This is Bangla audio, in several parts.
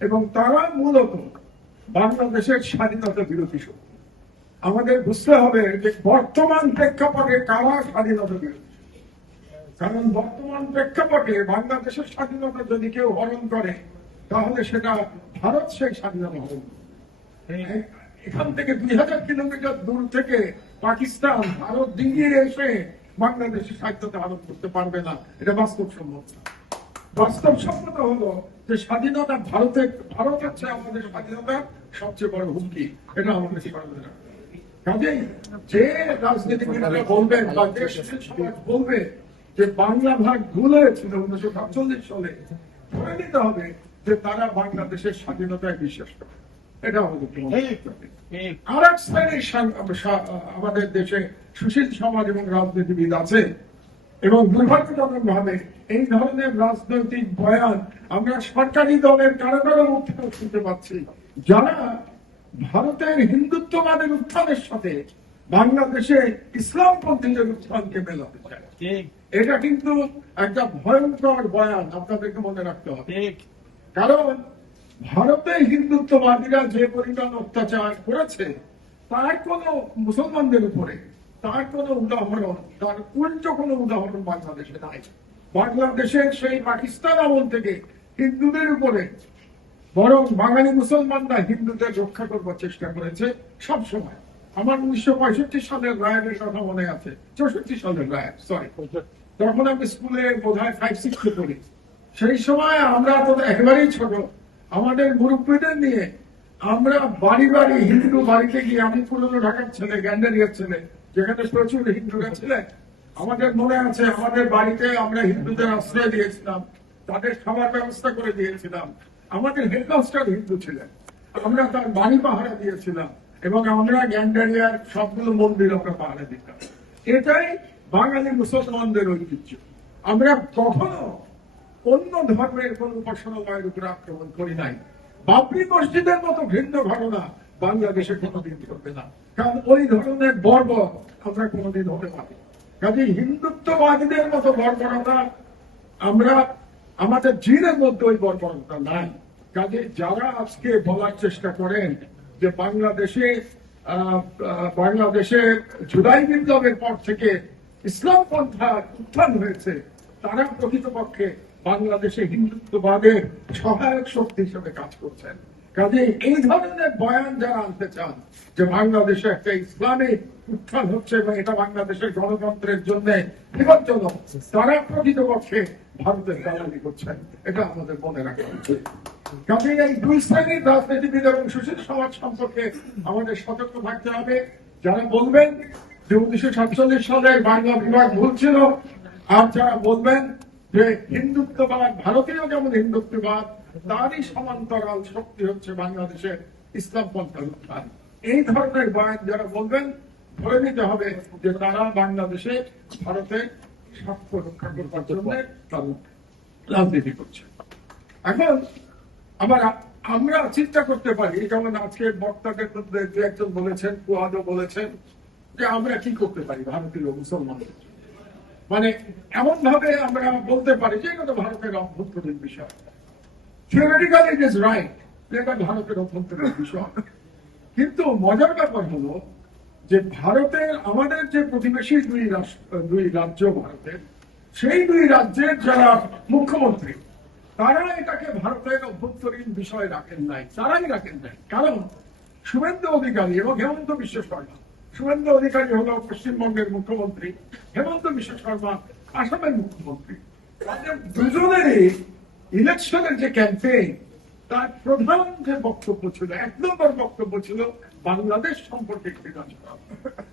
এবং তারা মূলত বাংলাদেশের স্বাধীনতা বিরোধী শক্তি। আমাদের বুঝতে হবে যে বর্তমান প্রেক্ষাপটে কারা স্বাধীনতা বিরোধী, কারণ বর্তমান প্রেক্ষাপটে বাংলাদেশের স্বাধীনতা যদি কেউ হরণ করে তাহলে সেটা ভারত সেই স্বাধীনতা হরণ করে। এখান থেকে 2000 কিলোমিটার দূর থেকে পাকিস্তান ভারত ডিঙিয়ে এসে বাংলাদেশের স্বাধীনতা হরণ করতে পারবে না, এটা বাস্তবসম্মত। বাস্তবসম্মত হলো যে স্বাধীনতা ভারত হচ্ছে আমাদের স্বাধীনতার সবচেয়ে বড় হুমকি, এটা আমাদের স্মরণে রাখতে হবে। কাজেই যে রাজনীতিবিদরা বলবেন বা দেশ সমাজ বলবে যে বাংলা ভাগ ভুল হয়েছিল 1947 সালে, ধরে নিতে হবে যে তারা বাংলাদেশের স্বাধীনতায় বিশ্বাস করে। এটা আমাদের আর এক শ্রেণীর আমাদের দেশে সুশীল সমাজ এবং রাজনীতিবিদ আছে, এবং দুর্ভাগ্যজনক ভাবে এই ধরনের রাজনৈতিক বয়ান আমরা সরকারি দলের কারো কারো মুখ থেকে শুনতে পাচ্ছি, যারা ভারতের হিন্দুত্ববাদের উত্থানের সাথে বাংলাদেশে ইসলামপন্থীদের উত্থানকে মেলাতে চায়। এটা কিন্তু একটা ভয়ঙ্কর বয়ান, আপনাদেরকে মনে রাখতে হবে। কারণ ভারতে হিন্দুত্ববাদীরা যে পরিমাণ অত্যাচার করেছে তার কোনো মুসলমানদের উপরে তার কোনো উদাহরণ, তার উল্টো কোনো উদাহরণ বাংলাদেশে নাই। বাংলাদেশের সেই পাকিস্তান আমল থেকে হিন্দুদের উপরে বরং বাঙালি মুসলমানরা হিন্দুদের রক্ষা করবার চেষ্টা করেছে সব সময়। আমার 1965 সালের রায়ের কথা মনে আছে, 64 সালের রায়, সরি, তখন আমি স্কুলে বোধহয় 5-6 পড়ি। সেই সময় আমরা তো একেবারেই ছোট, আমাদের মুরব্বীদের নিয়ে আমরা বাড়ি বাড়ি হিন্দু বাড়িতে গিয়ে, আমি পুরনো ঢাকার ছেলে, গ্যান্ডারিয়ার ছেলে, যেখানে প্রচুর হিন্দুরা ছিলেন, আমাদের মনে আছে আমাদের বাড়িতে আমরা হিন্দুদের আশ্রয় দিয়েছিলাম, তাদের খাবার ব্যবস্থা করে দিয়েছিলাম। আমাদের হেডমাস্টার হিন্দু ছিলেন, আমরা তার বাড়ি পাহারা দিয়েছিলাম, এবং আমরা গ্যান্ডারিয়ার সবগুলো মন্দির আমরা পাহারা দিতাম। এটাই বাঙালি মুসলমানদের ঐতিহ্য। আমরা কখনো অন্য ধর্মের কোন উপাসনালয়ের উপরে আক্রমণ করি নাই। বাবরি মসজিদের মতো ভিন্ন ঘটনা বাংলাদেশে কোনোদিন ঘটবে না, কারণ ওই ধরনের বর্বর আমরা কোনোদিন হতে পারি। কাজে হিন্দুত্ববাদীদের মতো বর্বরতা আমরা, আমাদের জিনের মধ্যে ওই বর্বরতা নাই। কাজে যারা আজকে বলার চেষ্টা করেন যে বাংলাদেশে জুলাই বিপ্লবের পর থেকে ইসলাম পন্থার উত্থান হয়েছে, তারা প্রকৃতপক্ষে বাংলাদেশে হিন্দুত্ববাদের সহায়ক শক্তি হিসেবে কাজ করছেন। কাজে এই ধরনের বয়ান যারা আনতে চান যে বাংলাদেশে একটা ইসলামিক উত্থান হচ্ছে এবং এটা বাংলাদেশের গণতন্ত্রের জন্য বিপজ্জনক, তারা প্রকৃতপক্ষে ভারতের দালালি করছেন, এটা আমাদের মনে রাখা উচিত। কাজে এই দুই শ্রেণীর রাজনীতিবিদ এবং সুশীল সমাজ সম্পর্কে আমাদের সতর্ক থাকতে হবে। যারা বলবেন যে 1947 সালের বাংলা বিভাগ ভুল ছিল, আর যারা বলবেন যে হিন্দুত্ববাদ, ভারতীয় যেমন হিন্দুত্ববাদ, তারই সমান্তরাল শক্তি হচ্ছে বাংলাদেশের ইসলাম পন্থার উত্থান, এই ধরনের বয়ান যারা বলবেন, ধরে নিতে হবে যে তারা বাংলাদেশে ভারতের স্বার্থ রক্ষা করবার জন্য রাজনীতি করছে। এখন আবার আমরা চিন্তা করতে পারি, যেমন আজকে বক্তাদের মধ্যে দু একজন বলেছেন, কুয়াদও বলেছেন, যে আমরা কি করতে পারি ভারতীয় মুসলমানদের, মানে এমন ভাবে আমরা বলতে পারি যে এটা তো ভারতের অভ্যন্তরীণ বিষয়। থিওরিটিক্যালি ইট ইজ রাইট, এটা ভারতের অভ্যন্তরীণ বিষয়। কিন্তু মজার ব্যাপার হলো যে ভারতের, আমাদের যে প্রতিবেশী দুই রাজ্য ভারতের, সেই দুই রাজ্যের যারা মুখ্যমন্ত্রী, তারা এটাকে ভারতের অভ্যন্তরীণ বিষয় রাখেন নাই, তারাই রাখেন নাই। কারণ শুভেন্দু অধিকারী এবং হেমন্ত বিশ্ব শর্মা, শুভেন্দু অধিকারী হল পশ্চিমবঙ্গের মুখ্যমন্ত্রী, হেমন্ত বিশ্ব শর্মা আসামের মুখ্যমন্ত্রী। তাদের দুজনেরই ইলেকশনের যে ক্যাম্পেইন, তার প্রধান যে বক্তব্য ছিল, 1 নম্বর বক্তব্য ছিল বাংলাদেশ সম্পর্কে বিরাজ করা।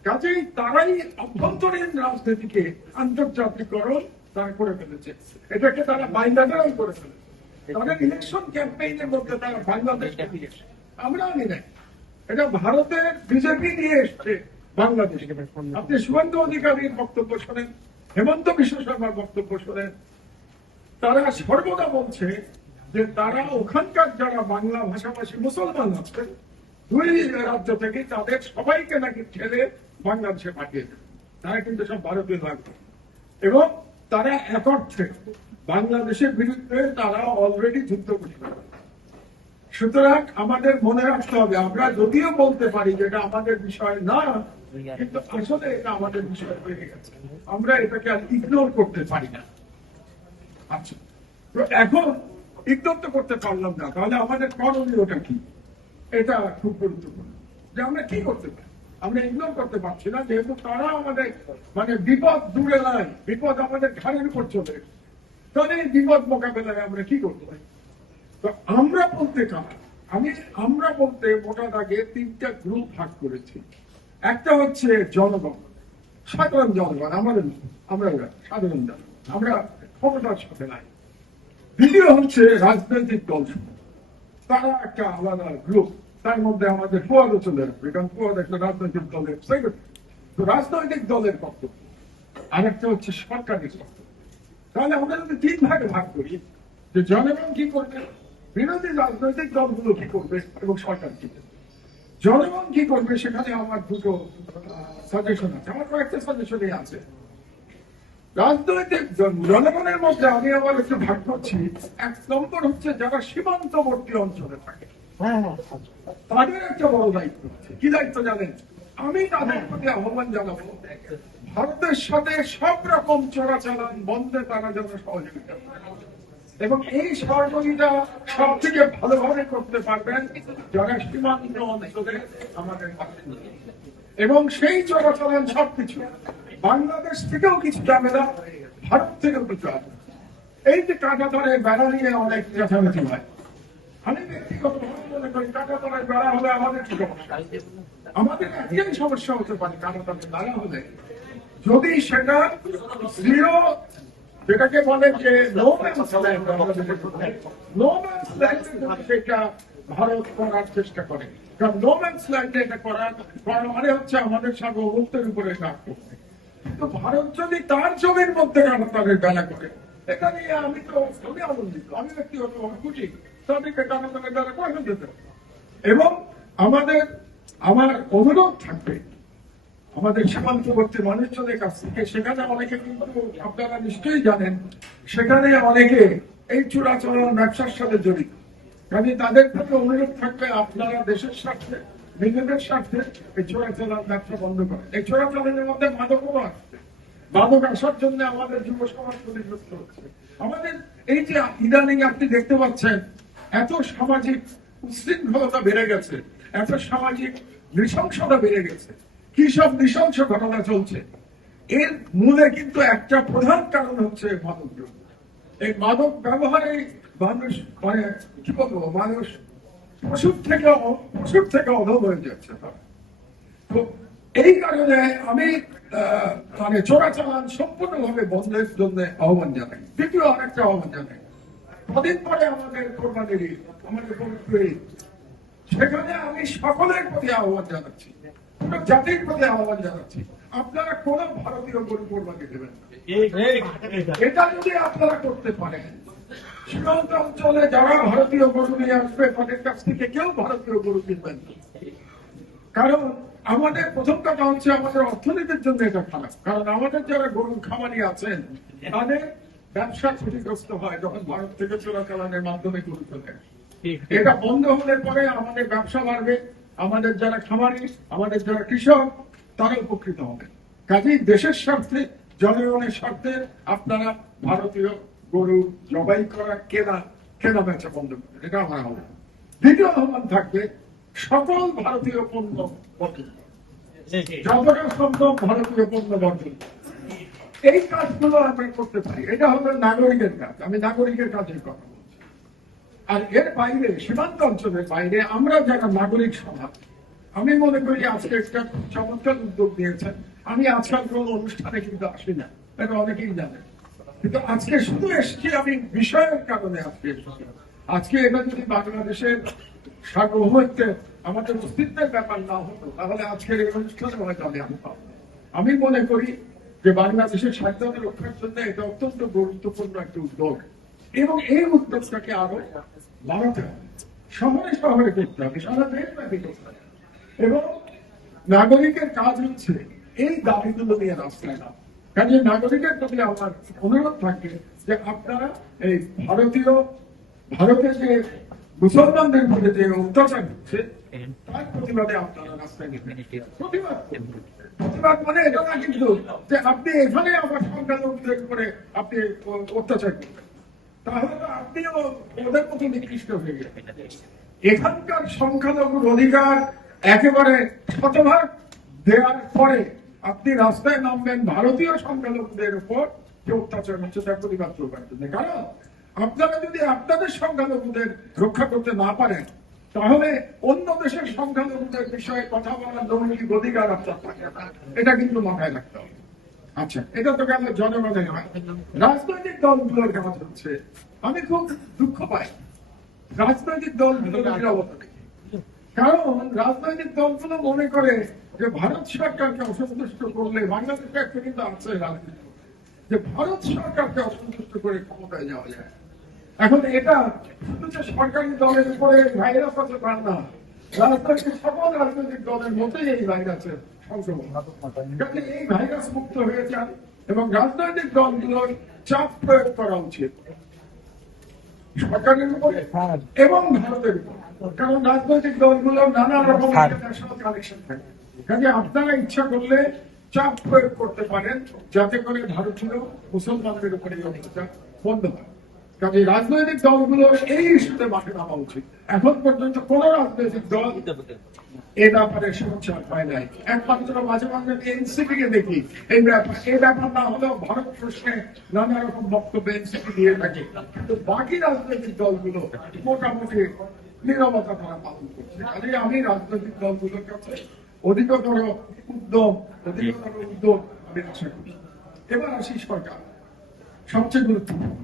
কাজেই তারাই অভ্যন্তরীণ রাজনীতিকে আন্তর্জাতিকরণ তারা করে ফেলেছে, এটাকে তারা বাইলাটারাল করে ফেলেছে। তাদের ইলেকশন ক্যাম্পেইনের মধ্যে তারা বাংলাদেশকে নিয়ে এসে, আমরা আনি নাই, এটা ভারতের বিজেপি নিয়ে এসছে বাংলাদেশকে। আপনি শুভেন্দু অধিকারীর বক্তব্য শোনেন, হেমন্ত বিশ্ব শর্মার বক্তব্য শোনেন, তারা সর্বদা বলছে যে তারা ওখানকার যারা বাংলা ভাষাভাষী মুসলমান আছেন দুই রাজ্য থেকে, তাদের সবাইকে নাকি ঠেলে বাংলাদেশে পাঠিয়ে দেবে। তারা কিন্তু সব ভারতীয় নাগরিক, এবং তারা এক অর্থে বাংলাদেশের বিরুদ্ধে তারা অলরেডি যুদ্ধ করছে। সুতরাং আমাদের মনে রাখতে হবে, আমরা যদিও বলতে পারি যে এটা আমাদের বিষয় না, কিন্তু আসলে এটা আমাদের বিষয় হয়ে গেছে, আমরা এটাকে আর ইগনোর করতে পারি না। আচ্ছা, তো এখন ইগনোর তো করতে পারলাম না, তাহলে আমাদের করণীয়টা কি? এটা খুব গুরুত্বপূর্ণ যে আমরা কি করতে পারি। আমরা ইগনোর করতে পারছি না, যেহেতু তারা আমাদের মানে বিপদ দূরে নাই, বিপদ আমাদের ঘাড়ের উপর চলে, তাহলে এই বিপদ মোকাবেলায় আমরা কি করতে পারি? তো আমরা বলতে আমরা বলতে মোটা দাগে তিনটা গ্রুপ ভাগ করেছি। একটা হচ্ছে জনগণ, সাধারণ জনগণ, আমরা সাধারণ জনগণ, আমরা ক্ষমতার সাথে নাই। দ্বিতীয় হচ্ছে রাজনৈতিক দল, তারা একটা আলাদা গ্রুপ, তার মধ্যে আমাদের ফুয়াদও চলে আসবে, কারণ ফুয়াদ একটা রাজনৈতিক দলের সেক্রেটারি। তো রাজনৈতিক দলের বক্তব্য, আর একটা হচ্ছে সরকারি বক্তব্য। তাহলে আমরা যদি তিন ভাগে ভাগ করি, যে জনগণ কি করবে, বিরোধী রাজনৈতিক দলগুলো কি করবে, এবং সরকার কি করবে। জনগণ কি করবে সেখানে আমার দুটো সাজেশন আছে, আমার কয়েকটা সাজেশনই আছে। রাজনৈতিক জনগণের মধ্যে আমি আবার একটু ভাগ করছি। এক নম্বর হচ্ছে যারা সীমান্তবর্তী অঞ্চলে থাকে, তাদের একটা বড় দায়িত্ব আছে। কি দায়িত্ব জানেন? আমি তাদের প্রতি আহ্বান জানাবো, ভারতের সাথে সব রকম চোরাচালান বন্ধে তারা যেন সহযোগিতা করে, এবং এই সহযোগিতা সব থেকে ভালোভাবে করতে পারবেন যারা সীমান্ত অঞ্চলে আমাদের পাশে। এবং সেই চোরাচালান সবকিছু বাংলাদেশ থেকেও কিছু যাবে না, ভারত থেকেও কিছু আসবে। এই যে কাঁটাতারের বেড়া নিয়ে অনেক চেঁচামেচি হয়, আমি ব্যক্তিগত মনে করি কাঁটাতারের বেড়া হলে আমাদের কি সমস্যা? আমাদের একটাই সমস্যা হতে পারে কাঁটাতারের বেড়া হলে, যদি সেটা জিরো, যেটাকে বলে যে no man's land, no man's land সেটা ভারত করার চেষ্টা করে। কারণ নো ম্যানস ল্যান্ডে এটা করা মানে হচ্ছে আমাদের সার্বভৌমত্বের উপরে কাজ করতে। কিন্তু ভারত যদি তার জমির মধ্যে কাঁটাতারের বেড়া করে, এটা নিয়ে আমি আনন্দিত, আমি ব্যক্তিগতভাবে খুশি, তাদেরকে কাঁটাতারের বেড়া করে যেতে। এবং আমার অনুরোধ থাকবে আমাদের সীমান্তবর্তী মানুষজনের কাছ থেকে, সেখানে অনেকে কিন্তু আপনারা নিশ্চয়ই জানেন, সেখানে অনেকে এই চোরাচালান ব্যবসার সাথে জড়িত। কাজে তাদের প্রতি অনুরোধ থাকবে, আপনারা দেশের স্বার্থে, নিজেদের স্বার্থে এই চোরাচালান ব্যবসা বন্ধ করেন। এই চোরাচালানের মধ্যে মাদকও আসছে, মাদক আসার জন্য আমাদের যুব সমাজ ক্ষতিগ্রস্ত হচ্ছে। আমাদের এই যে ইদানিং আপনি দেখতে পাচ্ছেন এত সামাজিক উচ্ছৃঙ্খলতা বেড়ে গেছে, এত সামাজিক নৃশংসতা বেড়ে গেছে, কি সব নৃশংস ঘটনা চলছে, এর মূলে কিন্তু একটা প্রধান কারণ হচ্ছে মাদক দ্রব্য। এই মাদক ব্যবহারে মানুষ মানে কি বলবো, মানুষ পশুর থেকে অধম হয়ে যাচ্ছে। তো এই কারণে আমি মানে চোরাচালান সম্পূর্ণভাবে বন্ধের জন্য আহ্বান জানাই। দ্বিতীয় আরেকটা আহ্বান জানাই, কদিন পরে আমাদের কোরবানির ঈদ, আমাদের পবিত্র ঈদ, সেখানে আমি সকলের প্রতি আহ্বান জানাচ্ছি, পুরো জাতির প্রতি আহ্বান জানাচ্ছি, আপনারা কোন ভারতীয় গরু কোরবানি দেবেন না। এটা যদি আপনারা করতে পারেন, সীমান্ত অঞ্চলে যারা ভারতীয় গরু নিয়ে আসবে তাদের কাছ থেকে কেউ ভারতীয় গরু কিনবেন না। কারণ আমাদের প্রথম কথা হচ্ছে আমাদের অর্থনীতির জন্য এটা খারাপ, কারণ আমাদের যারা গরু খামারি আছেন তাদের ব্যবসা ক্ষতিগ্রস্ত হয় যখন ভারত থেকে চোরাচালানের মাধ্যমে গরু চলে। এটা বন্ধ হলে পরে আমাদের ব্যবসা বাড়বে, আমাদের যারা খামারি, আমাদের যারা কৃষক, তারা উপকৃত হবে। কাজেই দেশের স্বার্থে, জনগণের স্বার্থে আপনারা ভারতীয় গরু জবাই করা, কেনা বেচা বন্ধ করবেন, এটা আমার আহ্বান। দ্বিতীয় আহ্বান থাকবে সকল ভারতীয় পণ্য বর্জন, যতটা সম্ভব ভারতীয় পণ্য বর্জন। এই কাজগুলো আমরা করতে পারি, এটা হলো নাগরিকের কাজ, আমি নাগরিকের কাজের কথা বলছি। আর এর বাইরে, সীমান্ত অঞ্চলের বাইরে আমরা যারা নাগরিক সমাজ, আমি মনে করি আজকে একটা চমৎকার উদ্যোগ নিয়েছেন। আমি আজকাল কোন অনুষ্ঠানে কিন্তু আসি না, এটা অনেকেই জানেন, কিন্তু আজকে শুধু এসছি আমি বিষয়ের কারণে আজকে এসেছি। আজকে এটা যদি বাংলাদেশের সার্বভৌমত্বের, আমাদের অস্তিত্বের ব্যাপার না হতো, তাহলে আজকের এই অনুষ্ঠানে হয়তো আমি আসতাম। আমি মনে করি যে বাংলাদেশের স্বাধীনতা রক্ষার জন্য এটা অত্যন্ত গুরুত্বপূর্ণ একটা উদ্যোগ, এবং এই উদ্যোগটাকে আরো বাড়াতে হবে, শহরে শহরে করতে হবে, সারা দেশব্যাপী করতে হবে। এবং নাগরিকের কাজ হচ্ছে এই দাবিগুলো নিয়ে রাস্তায় নামা। কাজে নাগরিকের প্রতি আমার অনুরোধ থাকে যে আপনারা এই ভারতের যে মুসলমানদের উপরে যে অত্যাচার হচ্ছে তার প্রতিবাদে আপনারা রাস্তায় নেবেন। প্রতিবাদ মানে এটা না কিন্তু যে আপনি এখানে আমার সংখ্যালঘুদের উপরে আপনি অত্যাচার করবেন, তাহলে তো আপনিও ওদের মতো নিকৃষ্ট হয়ে গেলেন। এখানকার সংখ্যালঘুর অধিকার একেবারে শতভাগ দেওয়ার পরে আপনি রাস্তায় নামবেন ভারতীয় সংখ্যালঘুদের উপর যে অত্যাচার হচ্ছে তার প্রতিবাদ করবেন। কারণ আপনারা যদি আপনাদের সংখ্যালঘুদের রক্ষা করতে না পারেন, তাহলে অন্য দেশের সংখ্যালঘুদের বিষয়ে কথা বলার নৈতিক অধিকার আপনার থাকে না। এটা কিন্তু মাথায় রাখতে হবে। আচ্ছা, এটা তো গেল জনগণের হয়। রাজনৈতিক দলগুলোর কাজ হচ্ছে, আমি খুব দুঃখ পাই রাজনৈতিক দলগুলোর নিরবতা দেখে। কারণ রাজনৈতিক দলগুলো মনে করে যে ভারত সরকারকে অসন্তুষ্ট করলে, বাংলাদেশে একটা কিন্তু আছে রাজনীতি, যে ভারত সরকারকে অসন্তুষ্ট করে ক্ষমতায় যাওয়া যায়। এখন এটা শুধু যে সরকারি দলের উপরে ভাইরাস আছে তার না, রাজনৈতিক সকল রাজনৈতিক দলের মধ্যেই এই ভাইরাসের সংক্রমণ। এই ভাইরাস মুক্ত হয়ে যান এবং রাজনৈতিক দলগুলোর চাপ প্রয়োগ করা উচিত সরকারের উপরে এবং ভারতের উপর। কারণ রাজনৈতিক দলগুলোর নানা রকম ন্যাশনাল কানেকশন থাকে। কাজে আপনারা ইচ্ছা করলে চাপ প্রয়োগ করতে পারেন যাতে করে ভারতীয় মুসলমানদের উপরে অত্যাচার বন্ধ হয়। কাজে রাজনৈতিক দলগুলোর এই ইস্যুতে মাঠে নামা উচিত। এখন পর্যন্ত কোন রাজনৈতিক দল এ ব্যাপারে সোচ্চার হয় নাই। একমাত্র মাঝে মাঝে এনসিপি কে দেখি এই ব্যাপার না হলেও ভারত প্রশ্নে নানা রকম বক্তব্য এনসিপি দিয়ে থাকে, কিন্তু বাকি রাজনৈতিক দলগুলো মোটামুটি নীরবতা তারা পালন করছে। কাজে আমি রাজনৈতিক দলগুলোর কাছে অধিকতর উদ্যোগ আমি আশা করি। এবার আসি সরকার, সবচেয়ে গুরুত্বপূর্ণ।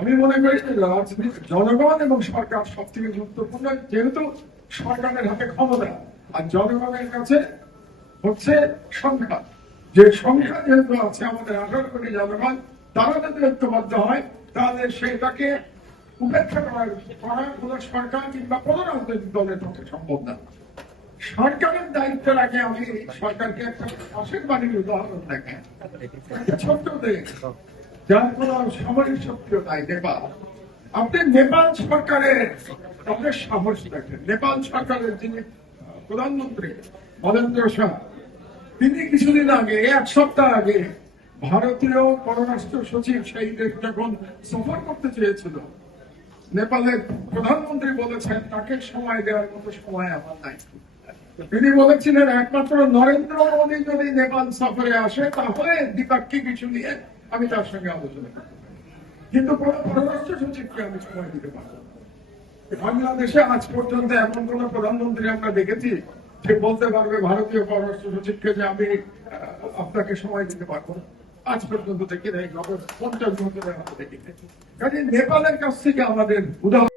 আমি মনে করি রাজনীতি জনগণ এবং সরকার সব থেকে গুরুত্বপূর্ণ, যেহেতু সরকারের হাতে ক্ষমতা আর জনগণের কাছে হচ্ছে সংখ্যা। যে সংখ্যা যেহেতু আছে আমাদের 18 কোটি জনগণ, তারা যদি ঐক্যবদ্ধ হয় তাহলে সেটাকে উপেক্ষা করা কোন সরকার কিংবা কোন রাজনৈতিক দলের পক্ষে সম্ভব না। সরকারের দায়িত্বের আগে আমি সরকারকে একটা পাশের বাড়ির উদাহরণ দেখেন। ছোট্ট দেশ যার কোন সামরিক শক্তিও নাই, নেপাল। আপনি নেপাল সরকারের তাদের সাহস দেখেন। নেপাল সরকারের যিনি প্রধানমন্ত্রী মহেন্দ্র শাহ, তিনি কিছুদিন আগে, এক সপ্তাহ আগে ভারতীয় পররাষ্ট্র সচিব সেই দেশ যখন সফর করতে চেয়েছিল, নেপালের প্রধানমন্ত্রী বলেছেন তাকে সময় দেওয়ার মতো সময় আমার নাই। তিনি বলেছিলেন একমাত্র নরেন্দ্র মোদী যদি নেপাল সফরে আসে তাহলে দ্বিপাক্ষিক কিছু নিয়ে আমি তার সঙ্গে আলোচনা করতে পারি, কিন্তু কোন পররাষ্ট্র সচিবকে আমি সময় দিতে পারবো না। বাংলাদেশে আজ পর্যন্ত এমন কোন প্রধানমন্ত্রী আমরা দেখেছি যে বলতে পারবে ভারতীয় পররাষ্ট্র সচিবকে যে আমি আপনাকে সময় দিতে পারবো না? আজ পর্যন্ত দেখি নাই, 50 বছরের মধ্যে দেখি নাই। কাজে নেপালের কাছ থেকে আমাদের উদাহরণ